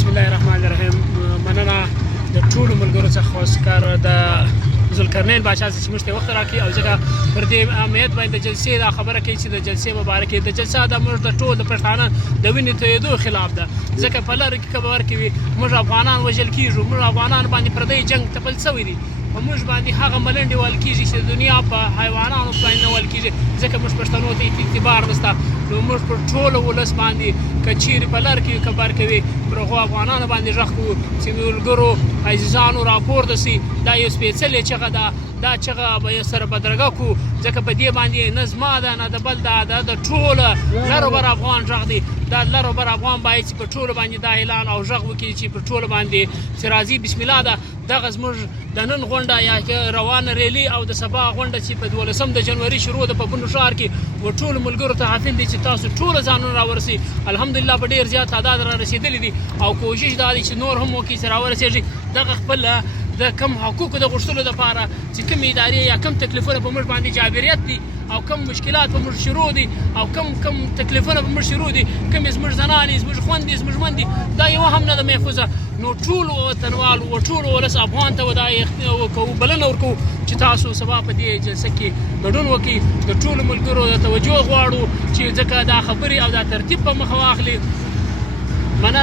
بسم الله الرحمن الرحیم. مننه د ټولو ملګرو څخه خواستګار د ذوالقرنین بادشاه چې موږ ته وخت راکړي او ځکه پر دې اهمیت باندې د جلسې دا خبره کوي چې د جلسې مبارکې د جلسه د موږ د ټول د پښتانه د وینې تویېدو خلاف ده. ځکه په لاره کې خبر کوي موږ افغانان وژل کېږو، موږ افغانان باندې پردی جنګ تپل شوی دي او موږ باندې هغه ملنډې ویل کېږي چې د دنیا په حیوانانو باندې نه ویل کېږي. ځکه موږ پښتنو ته اعتبار نشته. نو موږ پر ټولو ولس باندې که چیرې په لار کې خبر کوي پر هغو افغانانو باندې غږ کوو چې ملګرو عزیزانو راپورته سي. دا یو سپېڅلې چغه ده، دا چغه به سره بدرګه کړو ځکه په دې باندې نه زما ده نه د بل ده، دا د ټوله لر و بر افغان غږ دی. دا لر و بر افغان باید چې په ټولو باندې دا اعلان او غږ وکړي چې په ټولو باندې چې راځي بسم الله ده. دغه زموږ د نن غونډه یا روانه ریلي او د سبا غونډه چې په 12 د جنوري شروع ده په بنو ښار کې و ټولو ملګرو ته حاصل دي چې تاسو ټول ځانونه راورسي. الحمدلله په ډېر زیات تعداد را رسېدلی دي او کوشش دا دی چې نور هم وکړي چې راورسېږي. دغه خپل د کم حقوقو د غوښتلو لپاره چې کوم ادارې یا کم تکلیفونه په موږ باندې جابریت دي او کم مشکلات په موږ شروع دي او کم تکلیفونه په موږ شروع دي، کوم زموږ زنانې، زموږ خویندې، زموږ میندې، دا یوه هم نه ده محفوظه. نو ټولو وطنوالو و ټولو ولس افغان ته دا کوو بلنه ورکوو چې تاسو سبا په دې جلسه کې ګډون وکړئ. د ټولو ملګرو د توجه غواړو چې ځکه دا خبرې او دا ترتیب په مخه واخلي. مننه.